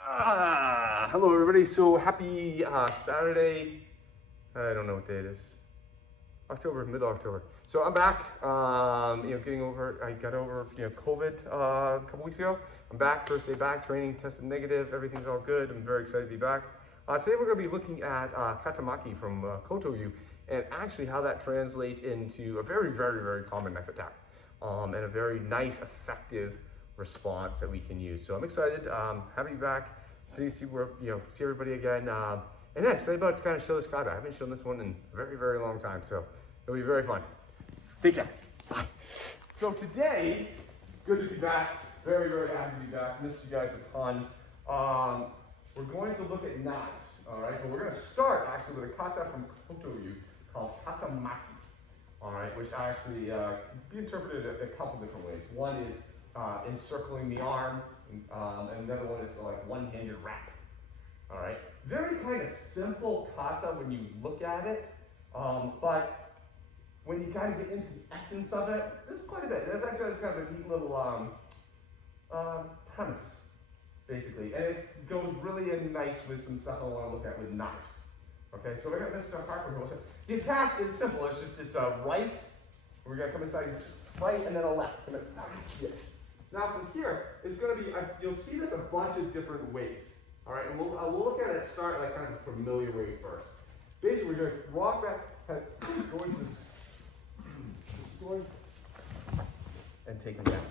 Hello everybody. So happy Saturday. I don't know what day it is. October, mid-October. So I'm back. I got over COVID a couple weeks ago. I'm back. First day back. Training tested negative. Everything's all good. I'm very excited to be back. Today we're going to be looking at Kata Maki from Kotoyu and actually how that translates into a very, very, very common knife attack and a very nice, effective response that we can use. So I'm excited. Happy to be back. See everybody again. And yeah, excited about to kind of show this kata. I haven't shown this one in a very, very long time, so it'll be very fun. Take care. Bye. So today, good to be back. Very, very happy to be back. Missed you guys a ton. We're going to look at knives, all right? But we're going to start actually with a kata from Kotoyu called Kata Maki, all right? Which actually can be interpreted a couple different ways. One is encircling the arm, and another one is like one-handed wrap. All right, very kind of simple kata when you look at it, but when you kind of get into the essence of it, this is quite a bit. There's actually kind of a neat little premise, basically, and it goes really in nice with some stuff I want to look at with knives. Okay, so we're gonna Mr. Parker. The attack is simple. It's a right. We're gonna come inside right and then a left. Yeah. Now from here, it's going to be, you'll see this a bunch of different ways. All right, and we'll look at it, start like kind of a familiar way first. Basically, we're going to walk back, going and take them down.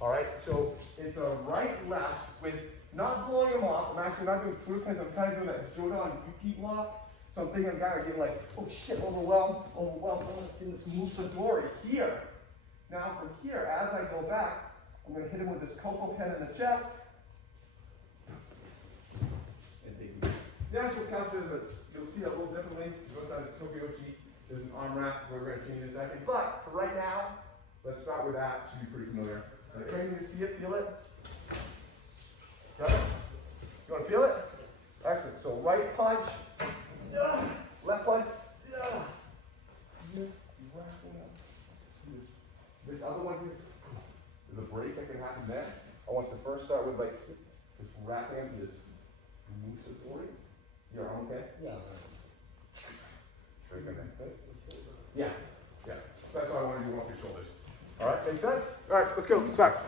All right, so it's a right, left with not blowing them off. I'm actually not doing fluid because I'm kind of doing that Jodan Yuki block. So I'm thinking I'm kind of getting like, oh shit, overwhelmed, getting this Musadori here. Now from here, as I go back, I'm going to hit him with this Coco pen in the chest. And take him. The actual count is you'll see it a little differently. Go inside the Tokyochi. There's an arm wrap. We're going to change in a second. But for right now, let's start with that. Should be pretty familiar. Can you see it? Feel it? Got it? You want to feel it? Excellent. So right punch. Left punch. This other one here. There's a break that can happen there. I want to first start with like just wrapping up this Musadori. Your arm okay? Yeah. Very good, man. Yeah. Yeah. That's all I want to do off your shoulders. All right, make sense? All right, let's go. Start.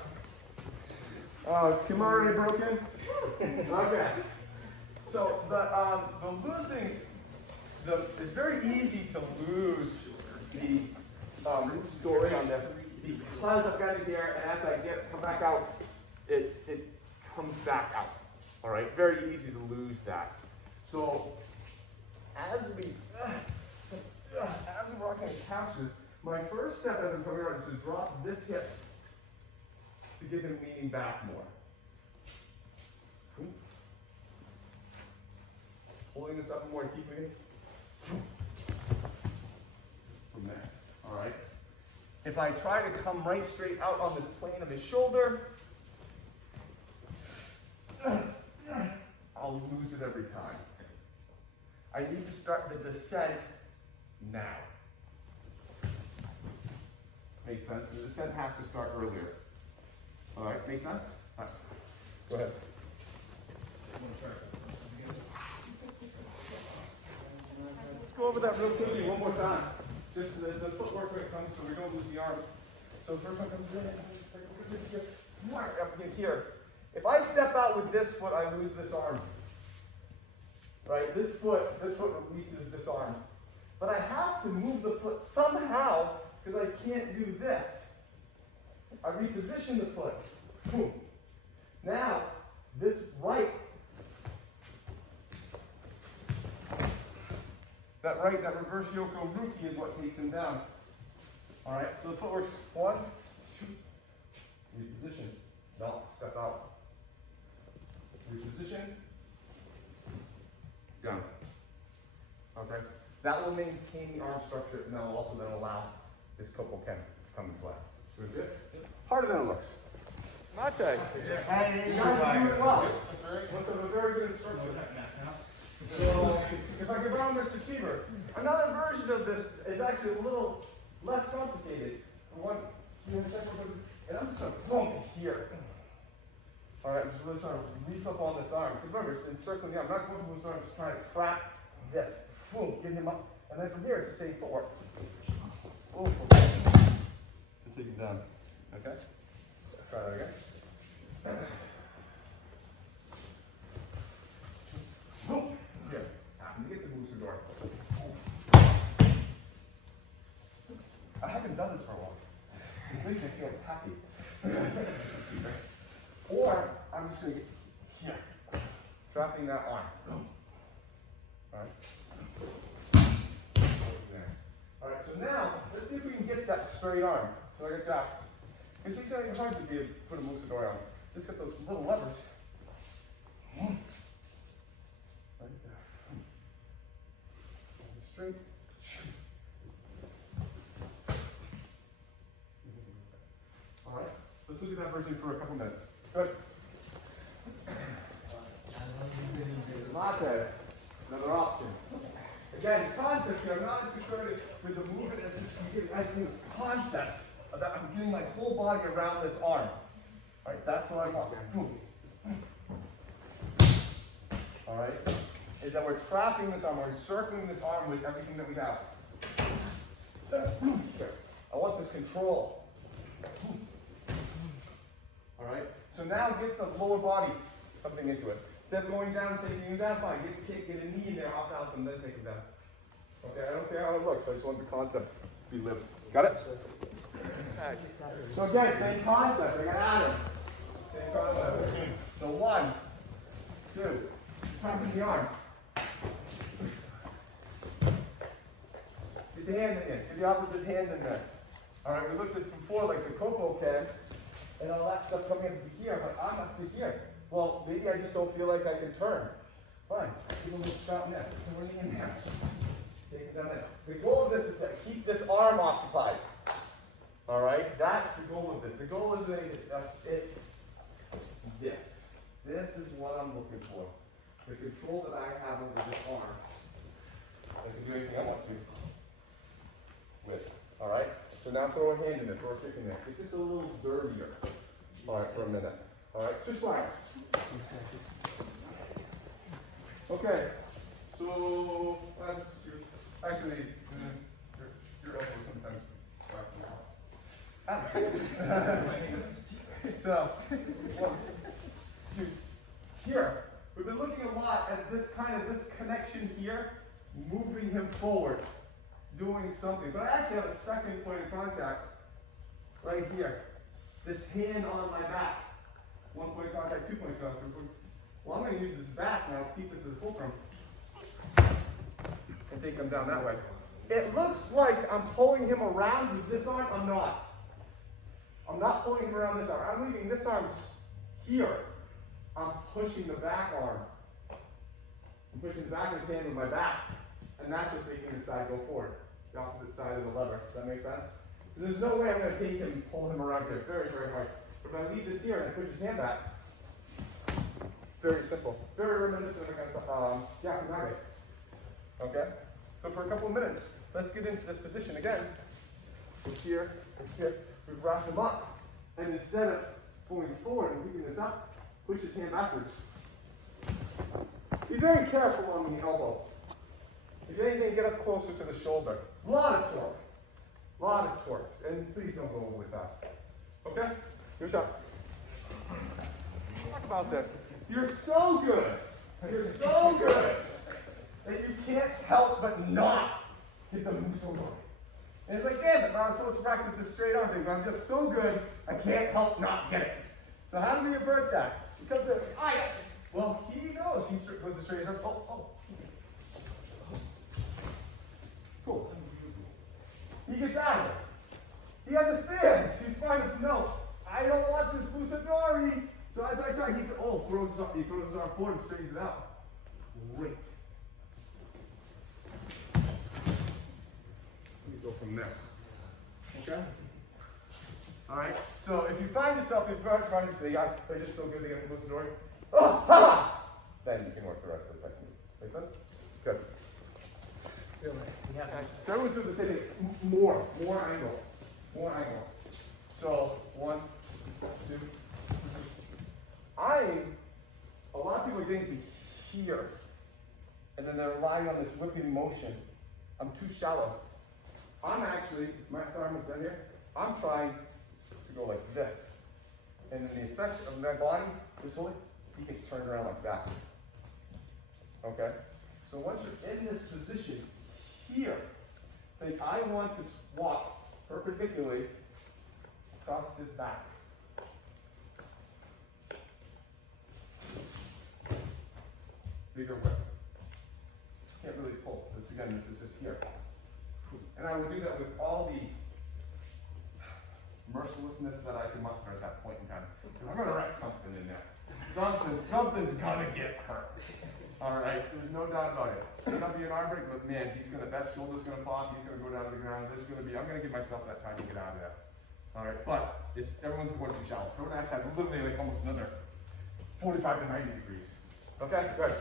Kim already broken? Okay. So the losing, it's very easy to lose the story on this. Because I've got it here, and as I come back out, it comes back out. All right, very easy to lose that. So as we rock in couches, my first step as I'm coming around is to drop this hip to give him leaning back more. Holding this up more, keeping it from there. All right. If I try to come right straight out on this plane of his shoulder, I'll lose it every time. I need to start the descent now. Makes sense? The descent has to start earlier. All right, makes sense? All right. Go ahead. Let's go over that real quickly one more time. Just the footwork when it comes so we don't lose the arm. So the first one comes in, up in here. If I step out with this foot, I lose this arm. Right? This foot releases this arm. But I have to move the foot somehow because I can't do this. I reposition the foot. Boom. Now, this right, that reverse Yoko Ruki is what takes him down. All right, so the footwork's 1, 2, reposition, belt, step out. Reposition, down. Okay, that will maintain the arm structure and that will also then allow this couple can come into play. So it's it? Harder than it looks. Mate. You guys are doing well. Let's have a very good instructor. So, if I can borrow Mr. Cheever, another version of this is actually a little less complicated. And I'm just going to plump it here. All right, I'm just really trying to reef up on this arm. Because remember, it's encircling the arm. I'm not going for this arm, just trying to trap this. Boom, get him up. And then from here, it's the same footwork. Boom, boom. And take him down. Okay? Try that again. Boom. Here. Happen to get the Musador. I haven't done this for a while. This makes me feel happy. Or I'm just going to get here, trapping that arm. Alright. Alright, so now let's see if we can get that straight arm. So I got that. It's usually hard to be able to put a Musador on. Just get those little levers. Right there. Straight. Alright, let's look at that version for a couple minutes. Good. Latte, another option. Again, concept here, I'm not as concerned with the movement as I think it's concept of that I'm getting my whole body around this arm. Alright, that's what I want. Alright, is that we're trapping this arm, we're encircling this arm with everything that we have. I want this control. Alright, so now get some lower body something into it. Instead of going down, taking him down, fine. Get a knee in there, off balance, and then take him down. Okay, I don't care how it looks, I just want the concept to be lived. Got it? So again, same concept, I got Adam. Same concept. So 1, 2, trapping the arm. Get the hand in there, get the opposite hand in there. Alright, we looked at before like the Coco can, and all that stuff coming up to here, but I'm up to here. Well, maybe I just don't feel like I can turn. Fine, give a little shot in there. Put your knee in there. Take it down there. The goal of this is to keep this arm occupied. Alright, that's the goal of this. The goal is it's this. This is what I'm looking for. The control that I have over this arm. I can do anything I want to with. Alright? So now throw a hand in it, throw a kick in there. Make this a little dirtier. Alright, for a minute. Alright, switch fires. Okay. So, actually, your elbow sometimes. So, 1, 2, here. We've been looking a lot at this connection here, moving him forward, doing something. But I actually have a second point of contact right here. This hand on my back. 1 point of contact, 2 points of contact. Well, I'm going to use this back now, keep this as a fulcrum, and take them down that way. It looks like I'm pulling him around with this arm. I'm not. I'm not pulling him around this arm. I'm leaving this arm here. I'm pushing the back arm. I'm pushing the back of his hand with my back. And that's what's making the side go forward. The opposite side of the lever. Does that make sense? There's no way I'm going to take him and pull him around here. Very, very hard. If I leave this here and I push his hand back, very simple. Very reminiscent of Kata Maki. Okay? So for a couple of minutes, let's get into this position again. From here, we wrap him up. And instead of going forward and picking this up, push his hand backwards. Be very careful on the elbow. If anything, get up closer to the shoulder. A lot of torque. A lot of torque. And please don't go overly fast. Okay? Your shot. Talk about this. You're so good. You're so good that you can't help but not get the move so low. And it's like, damn it, I was supposed to practice this straight arm thing, but I'm just so good, I can't help not get it. So how do we avert that? Because well, he knows he was the straight arm. Oh. Cool. He gets out of it. He understands. He's fine with no. I don't want this Musadori. So as I try, he throws his arm forward and straightens it out. Great. Let me go from there. Okay? Alright, so if you find yourself in front and say, they're just so good they get the Musadori, then you can work the rest of the technique. Make sense? Good. So everyone's doing the same thing. More angle. More angle. So 1, 2. I here. And then they're relying on this whipping motion. I'm too shallow. I'm actually, my arm is down here, I'm trying to go like this. And then the effect of my body, this way, he gets turned around like that. Okay? So once you're in this position here, think I want to walk perpendicularly across his back. Bigger whip. Can't really pull. This again, this is just here. And I would do that with all the mercilessness that I can muster at that point in time. Because I'm going to wreck something in there. Something's going to get hurt. All right, there's no doubt about it. It's going to be an arm break, but man, that shoulder's going to pop, he's going to go down to the ground. I'm going to give myself that time to get out of there. All right, but everyone's going too shallow. Everyone has to have literally like almost another 45 to 90 degrees. Okay, good.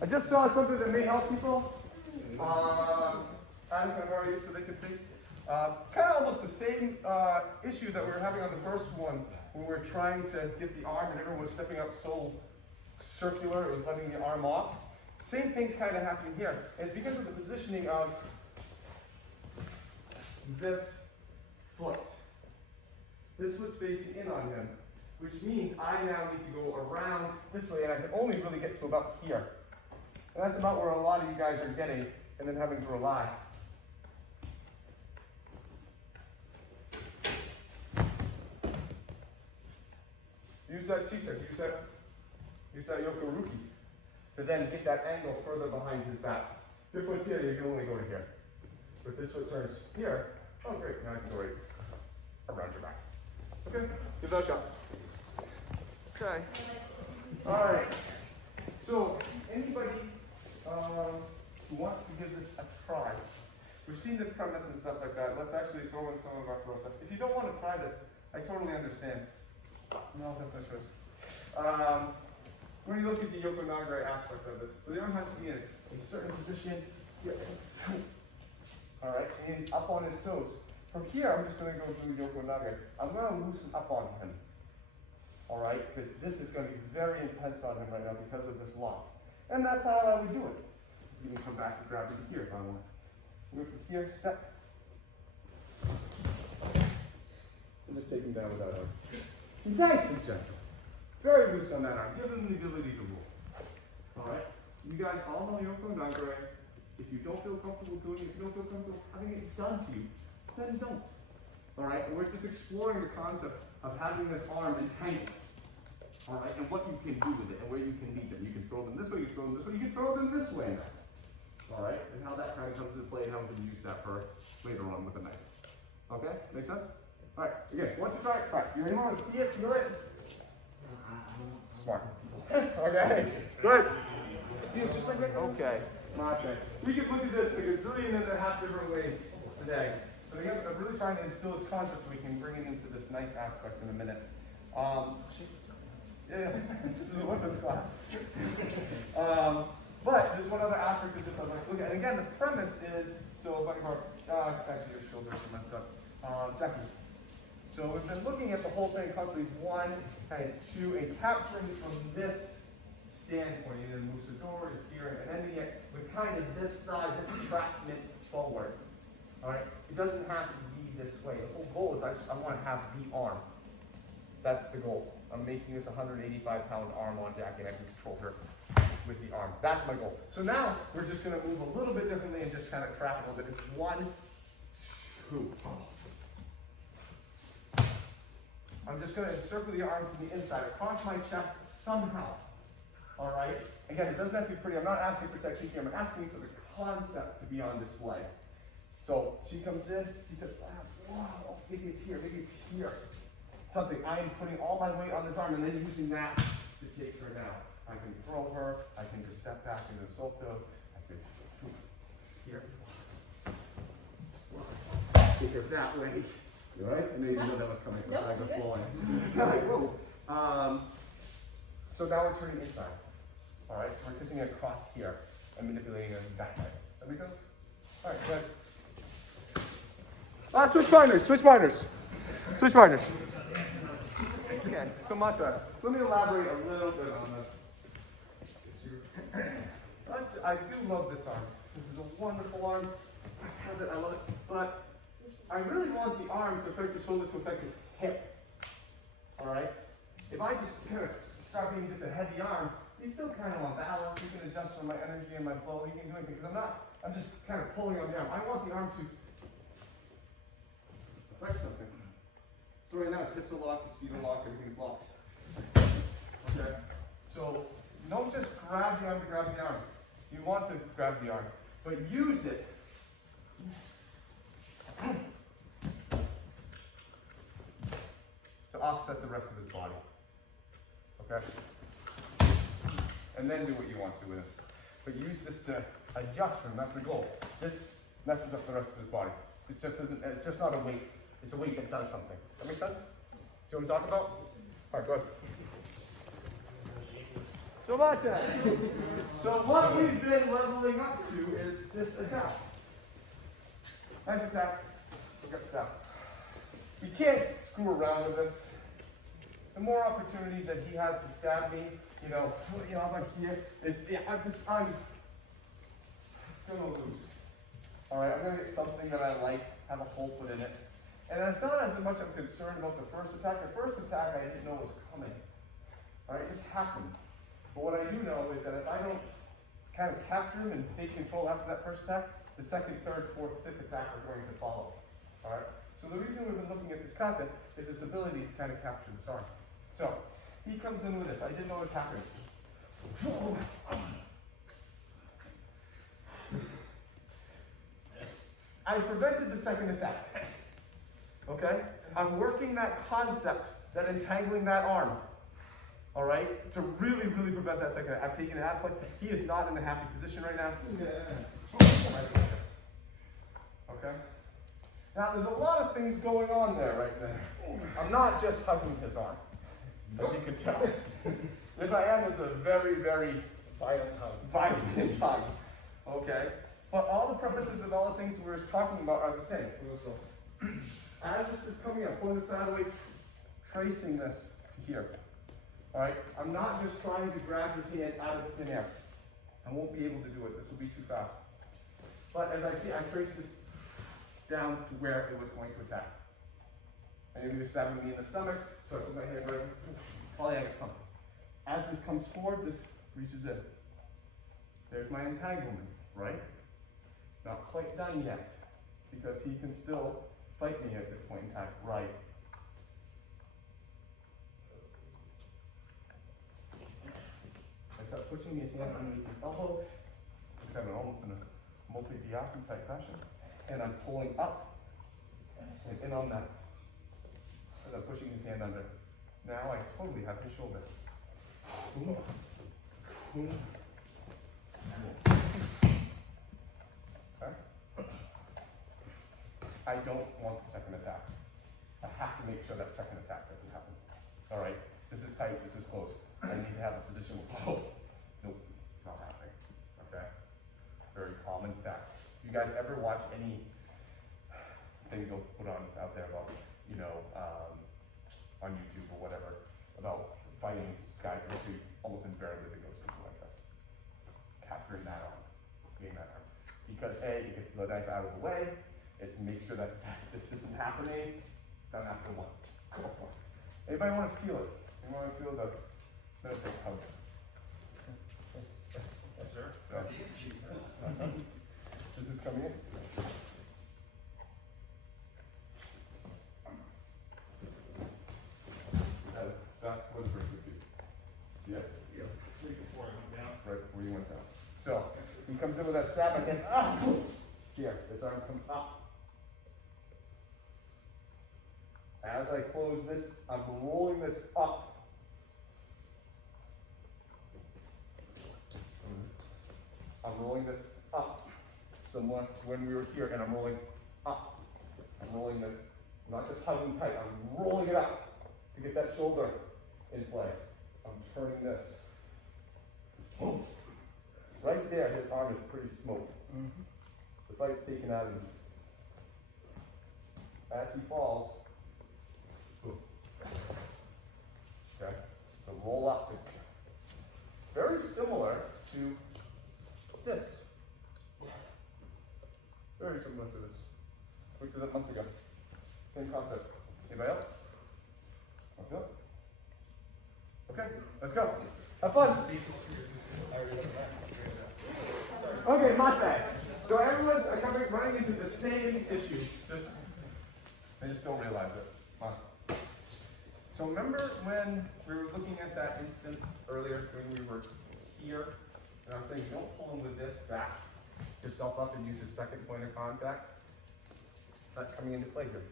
I just saw something that may help people. I'm going to borrow you so they can see. Kind of almost the same issue that we were having on the first one when we were trying to get the arm and everyone was stepping up so circular, it was letting the arm off. Same thing's kind of happening here. It's because of the positioning of this foot. This foot's facing in on him, which means I now need to go around this way, and I can only really get to about here. And that's about where a lot of you guys are getting, and then having to rely. Use that chisa, use that yokoruki to then get that angle further behind his back. If your foot's here, you can only go to here. But this foot turns here, oh great, now I can go right around your back. Okay, give that a shot. Okay. Alright. So, anybody who wants to give this a try, we've seen this premise and stuff like that. Let's actually throw in some of our throw stuff. If you don't want to try this, I totally understand. No, that's choice. When you look at the Yoko Nagare aspect of it, so the arm has to be in a certain position. Here. Alright, and up on his toes. From here, I'm just going to go do Yoko Nagare. I'm going to loosen up on him. Alright, because this is going to be very intense on him right now because of this lock. And that's how I would do it. You can come back and grab it here if I want. Move from here, step. And just take him down without arm. Nice and gentle. Very loose on that arm. Give him the ability to roll. Alright? You guys all know Yoko Nagare. If you don't feel comfortable doing it, if you don't feel comfortable having it done to you, then don't. Alright? And we're just exploring the concept of having this arm entangled. Alright? And what you can do with it and where you can meet them. You can throw them this way, you can throw them this way, you can throw them this way now. Alright? And how that kind of comes into play and how we can use that for later on with a knife. Okay? Make sense? Alright, again, once you try it, try it. You want to see it, feel it? Smart. Okay, good. Feels just like that? Okay, smart. We can look at this a gazillion and a half different ways today. But again, I'm really trying to instill this concept so we can bring it into this knife aspect in a minute. Yeah, this is a weapons class. But there's one other aspect of this I'd like to look at. And again, the premise is, so if I can actually your shoulders are messed up. Jackie. So we've been looking at the whole thing constantly, 1 and 2, and capturing it from this standpoint. You then move the door here and ending it with kind of this side, this attractment forward. Alright? It doesn't have to be this way. The whole goal is I want to have the arm. That's the goal. I'm making this 185-pound arm on Jackie, and I can control her with the arm. That's my goal. So now we're just going to move a little bit differently and just kind of trap a little bit. It's 1, 2. I'm just going to encircle the arm from the inside, across my chest somehow. Alright? Again, it doesn't have to be pretty. I'm not asking for technique here. I'm asking for the concept to be on display. So she comes in, she says, wow, maybe it's here, maybe it's here. Something. I am putting all my weight on this arm and then using that to take her down. I can throw her, I can just step back into the solto, I can here. Take her that way. You all right? I know you didn't know that was coming, so I go slowing. Whoa. So now we're turning inside. Alright, so we're kissing across here and manipulating it that way. That make sense? Alright, good. Switch partners, switch partners. Switch partners. Okay, so mantra. So let me elaborate a little bit on this. I do love this arm. This is a wonderful arm. I have it, I love it. But I really want the arm to affect his shoulder, to affect his hip. Alright? If I just kind of start being just a heavy arm, he's still kind of on balance. He can adjust on my energy and my flow. He can do anything because I'm just kind of pulling on the arm. I want the arm to affect something. So right now his hips are locked, his feet are locked, everything's locked. Okay? So don't just grab the arm to grab the arm. You want to grab the arm, but use it to offset the rest of his body. Okay? And then do what you want to with it. But use this to adjust him, that's the goal. This messes up the rest of his body. It's just not a weight. It's a weight that does something. That make sense? See what I'm talking about? Alright, go ahead. So about that. So what we've been leveling up to is this attack. Knife attack, look at stab. You can't screw around with this. The more opportunities that he has to stab me, like here, I'm gonna lose. Alright, I'm gonna get something that I like, have a hole put in it. And it's not as much I'm concerned about the first attack. The first attack I didn't know was coming. Alright, it just happened. But what I do know is that if I don't kind of capture him and take control after that first attack, the second, third, fourth, fifth attack are going to follow. Alright? So the reason we've been looking at this kata is this ability to kind of capture this arm. So, he comes in with this. I didn't know what was happening. I prevented the second attack. Okay? I'm working that concept, that entangling that arm. Alright? To really, really prevent that second attack. I've taken it out, but he is not in a happy position right now. Okay? Now, there's a lot of things going on there right there. I'm not just hugging his arm, as you can tell. If I am, it's a very, very violent hug. Okay? But all the purposes of all the things we were talking about are the same. As this is coming up, pulling this out of the way, tracing this to here. Alright? I'm not just trying to grab his hand out of thin air. I won't be able to do it. This will be too fast. But as I see, I trace this down to where it was going to attack. And he was stabbing me in the stomach, so I put my hand right, probably I get something. As this comes forward, this reaches in. There's my entanglement, right? Not quite done yet, because he can still fight me at this point in time, right? I start pushing his hand underneath his elbow, kind of almost in a multi-diapi type fashion, and I'm pulling up and in on that. As I'm pushing his hand under. Now I totally have his shoulder. Okay? I don't want the second attack. I have to make sure that second attack doesn't happen. Alright, this is tight, this is close. I need to have a position where, nope, not happening. Okay? Very common attack. Do you guys ever watch any things they'll put on out there about, on YouTube or whatever, about fighting guys in the suit? Almost invariably they go something like this. Capturing that arm, getting that arm. Because A, it gets the knife out of the way, it makes sure that this isn't happening. Done after one. Go for it. Anybody want to feel it? Anybody want to feel the medicine hug? Yes, sir. So, this is coming in. That's where the break would be. See it? Yep. Right before I went down. Right before you went down. So, he comes in with that stab again. Here, his arm comes up. As I close this, I'm rolling this up. I'm rolling this up. Similar to when we were here, and I'm rolling up. I'm rolling this, I'm not just hugging tight, I'm rolling it up to get that shoulder in play. I'm turning this. Boom. Right there, his arm is pretty smoked. The fight's taken out of him. As he falls, boom. Okay, so roll up. Very similar to did it months ago. Same concept. Anybody else? Want to do it? Okay, let's go. Have fun. Okay, mate. So everyone's running into the same issue. They just don't realize it. Huh? So remember when we were looking at that instance earlier when we were here, and I'm saying don't pull him with this back yourself up and use the second point of contact? That's coming into play here.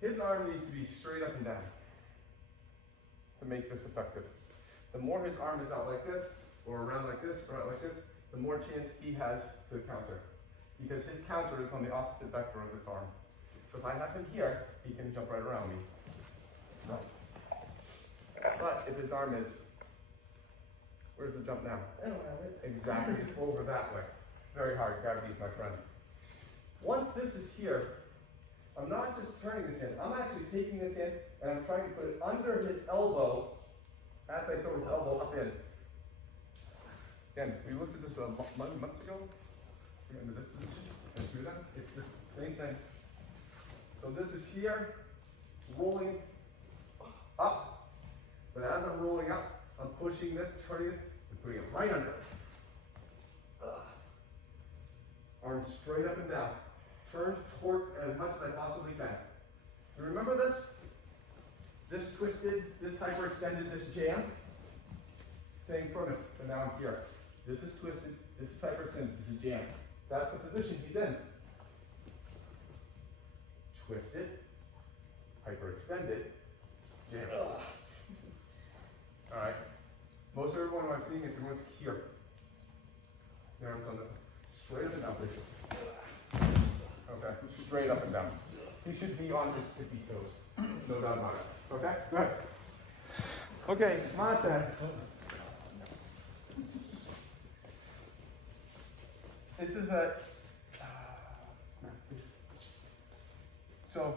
His arm needs to be straight up and down to make this effective. The more his arm is out like this, or around like this, or out like this, the more chance he has to counter. Because his counter is on the opposite vector of this arm. So if I have him here, he can jump right around me. No. But if his arm is, where's the jump now? I don't have it. Exactly, it's over that way. Very hard, gravity's my friend. Once this is here, I'm not just turning this in, I'm actually taking this in and I'm trying to put it under his elbow as I throw his elbow up in. Again, we looked at this months ago. We're into this position. And do that. It's this same thing. So this is here, rolling up. But as I'm rolling up, I'm pushing this, turning this, and putting it right under. Arm straight up and down. Turn toward as much as I possibly can. You remember this? This twisted, this hyperextended, this jammed. Same premise, but now I'm here. This is twisted, this is hyperextended, this is jammed. That's the position he's in. Twisted, hyperextended, jammed. Alright. Most everyone I'm seeing is everyone's here. The arms on this side. Straight up and down, please. Okay, straight up and down. He should be on his tippy toes. No doubt about it. Okay? Good. Okay, Mate. This is a. So,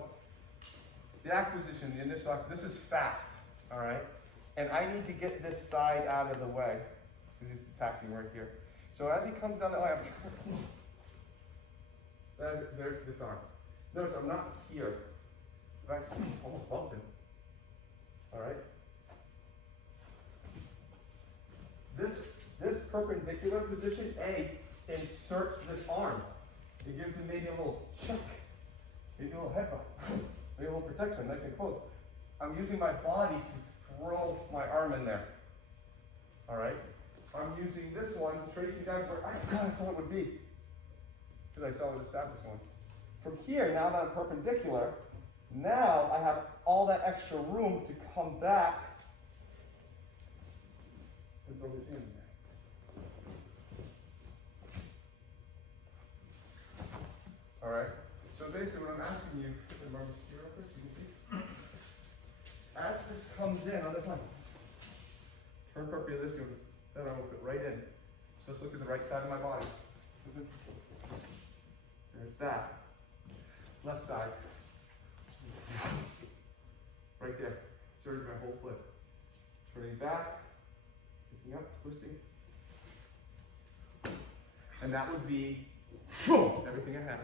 the acquisition, the initial acquisition, this is fast, all right? And I need to get this side out of the way because he's attacking right here. So as he comes down the line, there's this arm. Notice I'm not here. I'm actually almost bumping. All right? This perpendicular position, A, inserts this arm. It gives him maybe a little check, maybe a little headbutt, maybe a little protection, nice and close. I'm using my body to throw my arm in there. All right? I'm using this one, tracing down where I thought it would be, because I saw where the stab was going. From here, now that I'm perpendicular, now I have all that extra room to come back and throw this in there. All right. So basically, what I'm asking you, as this comes in on this line, turn perpendicular, then I will fit right in. So let's look at the right side of my body. There's that. Left side. Right there. Inserted my whole foot. Turning back, picking up, twisting. And that would be everything I had.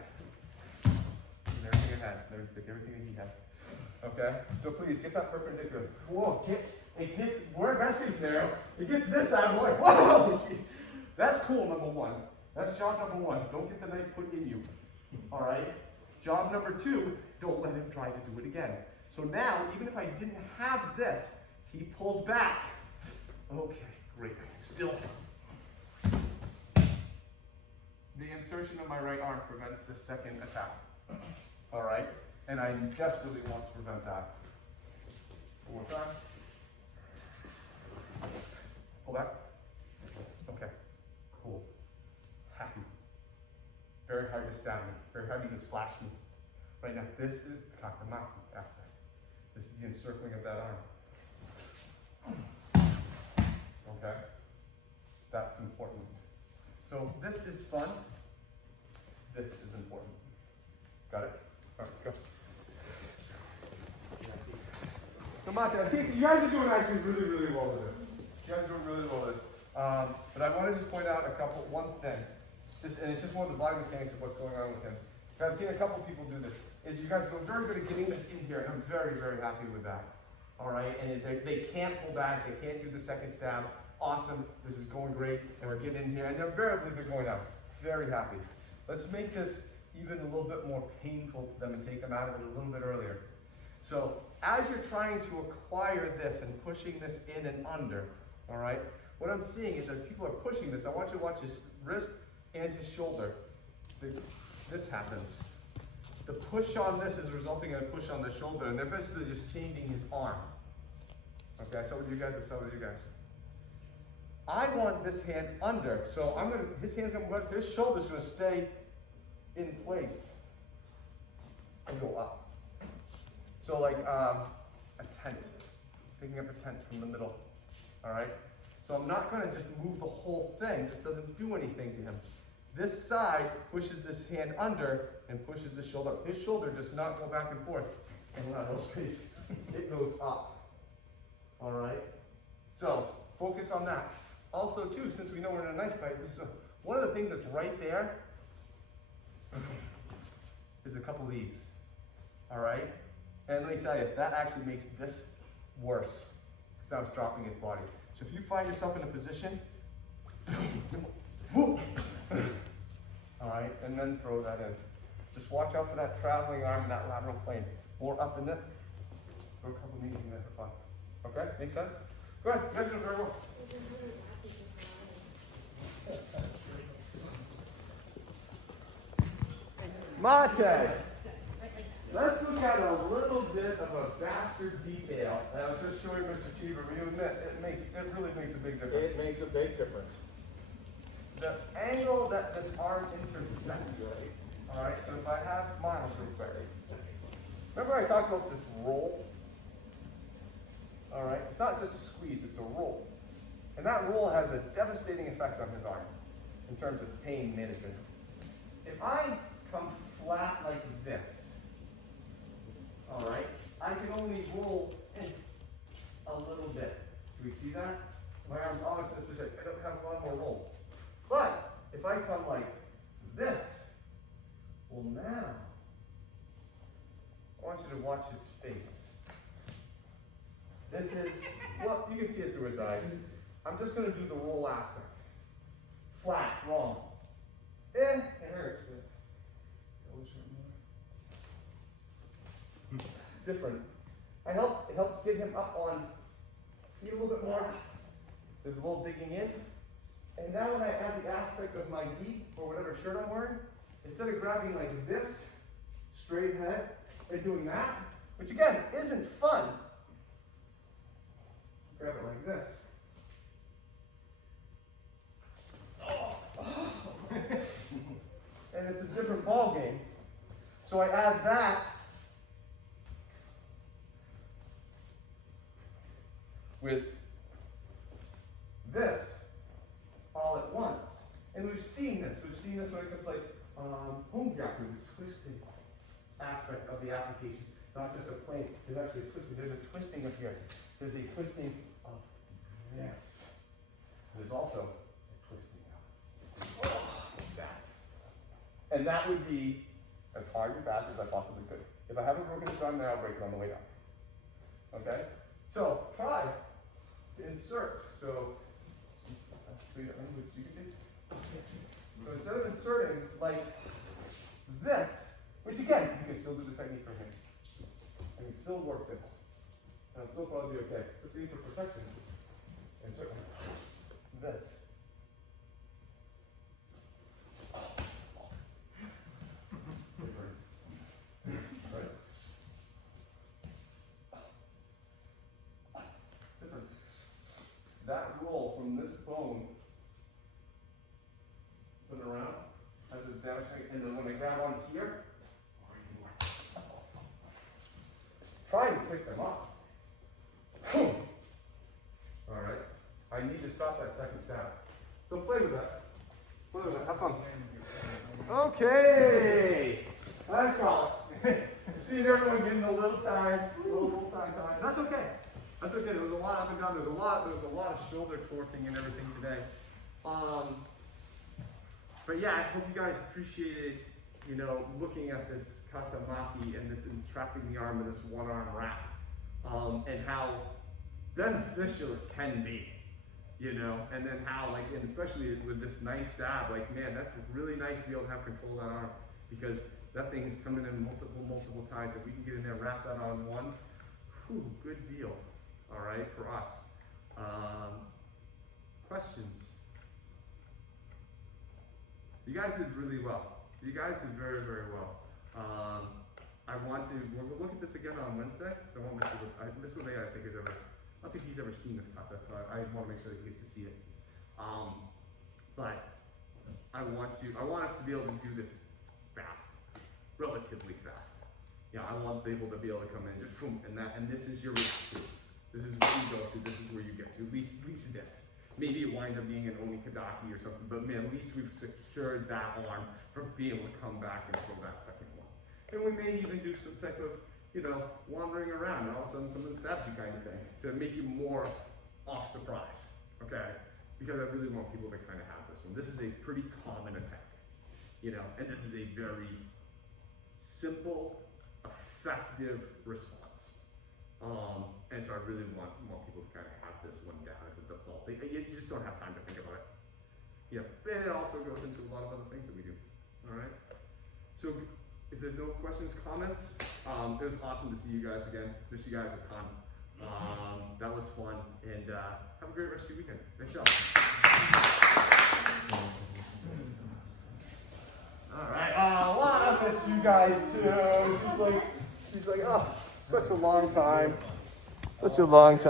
Everything I had. Everything that he had. Okay? So please get that perpendicular. Whoa, it gets, we're best case scenario, it gets this side, I'm like, whoa! That's cool, number one. That's job number one. Don't get the knife put in you. Alright? Job number two, don't let him try to do it again. So now, even if I didn't have this, he pulls back. Okay, great. Still. The insertion of my right arm prevents the second attack. Alright? And I desperately want to prevent that. One more time. Pull back. Okay. Cool. Happy. Very hard to stab me. Very hard to even slash me. Right now, this is the Kata Maki aspect. This is the encircling of that arm. Okay? That's important. So this is fun. This is important. Got it? Alright, go. So Mate, see, you guys are doing actually really, really well with this. You guys are doing really well with this. But I want to just point out one thing. And it's just one of the biomechanics of what's going on with him. I've seen a couple people do this, is you guys are very good at getting this in here, and I'm very, very happy with that. All right, and they can't pull back, they can't do the second stab. Awesome, this is going great, and we're getting in here, and invariably they're going out. Very happy. Let's make this even a little bit more painful to them and take them out of it a little bit earlier. So, as you're trying to acquire this and pushing this in and under, all right, what I'm seeing is as people are pushing this, I want you to watch his wrist and his shoulder. This happens. The push on this is resulting in a push on the shoulder, and they're basically just changing his arm. Okay, I saw with you guys, I saw with you guys. I want this hand under, so his hand's gonna work, his shoulder's gonna stay in place and go up. So like a tent, picking up a tent from the middle, all right? So I'm not gonna just move the whole thing, this doesn't do anything to him. This side pushes this hand under and pushes the shoulder up. His shoulder does not go back and forth and let no space. It goes up. All right? So focus on that. Also too, since we know we're in a knife fight, one of the things that's right there is a couple of these. All right? And let me tell you, that actually makes this worse because now it's dropping his body. So if you find yourself in a position, all right, and then throw that in. Just watch out for that traveling arm and that lateral plane. More up in it. Throw a couple knees in there for fun. Okay, makes sense? Go ahead, you guys are doing very well. Mate, let's look at a little bit of a bastard detail. And I was just showing Mr. Cheever, but you admit, it really makes a big difference. It makes a big difference. The angle that this arm intersects. All right, so if I have miles real quick. Remember I talked about this roll? All right, it's not just a squeeze, it's a roll. And that roll has a devastating effect on his arm in terms of pain management. If I come flat like this, all right, I can only roll in a little bit. Do we see that? My arm's almost as I don't have a lot more roll. But if I come like this, well now, I want you to watch his face. This is, well, you can see it through his eyes. I'm just going to do the roll aspect. Flat, wrong. It hurts. Different. It helps get him up on, see a little bit more. There's a little digging in. And now when I add the aspect of my gi, or whatever shirt I'm wearing, instead of grabbing like this, straight head, and doing that, which again, isn't fun, grab it like this. And it's a different ball game. So I add that with this all at once. And we've seen this. We've seen this when it comes like home gyaku, the twisting aspect of the application. Not just a plane, there's actually a twisting. There's a twisting up here. There's a twisting of this. There's also a twisting of that. And that would be as hard and fast as I possibly could. If I haven't broken this arm now, I'll break it on the way down. Okay? So try to insert. So you can see. So instead of inserting like this, which again, you can still do the technique for him. I can still work this. And it'll still probably be okay. Let's see for protection. Insert this. Right? Different. That roll from this bone, put it around, has a devastating, and then when I grab on here, try and pick them up. Alright. I need to stop that second stab. So play with that. Play with that. Have fun. Okay. That's all. Seeing everyone getting a little tired, a little tired. That's okay. That's okay. There was a lot up and down. There was a lot of shoulder torquing and everything today. But yeah, I hope you guys appreciated, you know, looking at this Kata Maki and this trapping the arm in this one arm wrap, and how beneficial it can be, you know, and then how, like, and especially with this nice stab, like, man, that's really nice to be able to have control of that arm, because that thing is coming in multiple times. If we can get in there, wrap that on one, whew, good deal, all right, for us. Questions? You guys did really well. You guys did very, very well. We'll look at this again on Wednesday. I want Mr. Lee, I think, I don't think he's ever seen this kata, so I want to make sure that he gets to see it. But I want us to be able to do this fast, relatively fast. Yeah, I want people to be able to come in just boom, and this is your route. This is where you go to. This is where you get to. At least this. Maybe it winds up being an onikadaki or something, but man, at least we've secured that arm from being able to come back and throw that second one. And we may even do some type of, you know, wandering around, and all of a sudden someone stabs you kind of thing, to make you more off surprise, okay? Because I really want people to kind of have this one. This is a pretty common attack, you know, and this is a very simple, effective response. And so I really want people to kind of have this one down as a default. You just don't have time to think about it. Yeah, and it also goes into a lot of other things that we do. All right. So if there's no questions, comments, it was awesome to see you guys again. Miss you guys a ton. That was fun, and have a great rest of your weekend. Nice job. All right. Lana missed you guys too. She's like, oh, such a long time. Such a long time.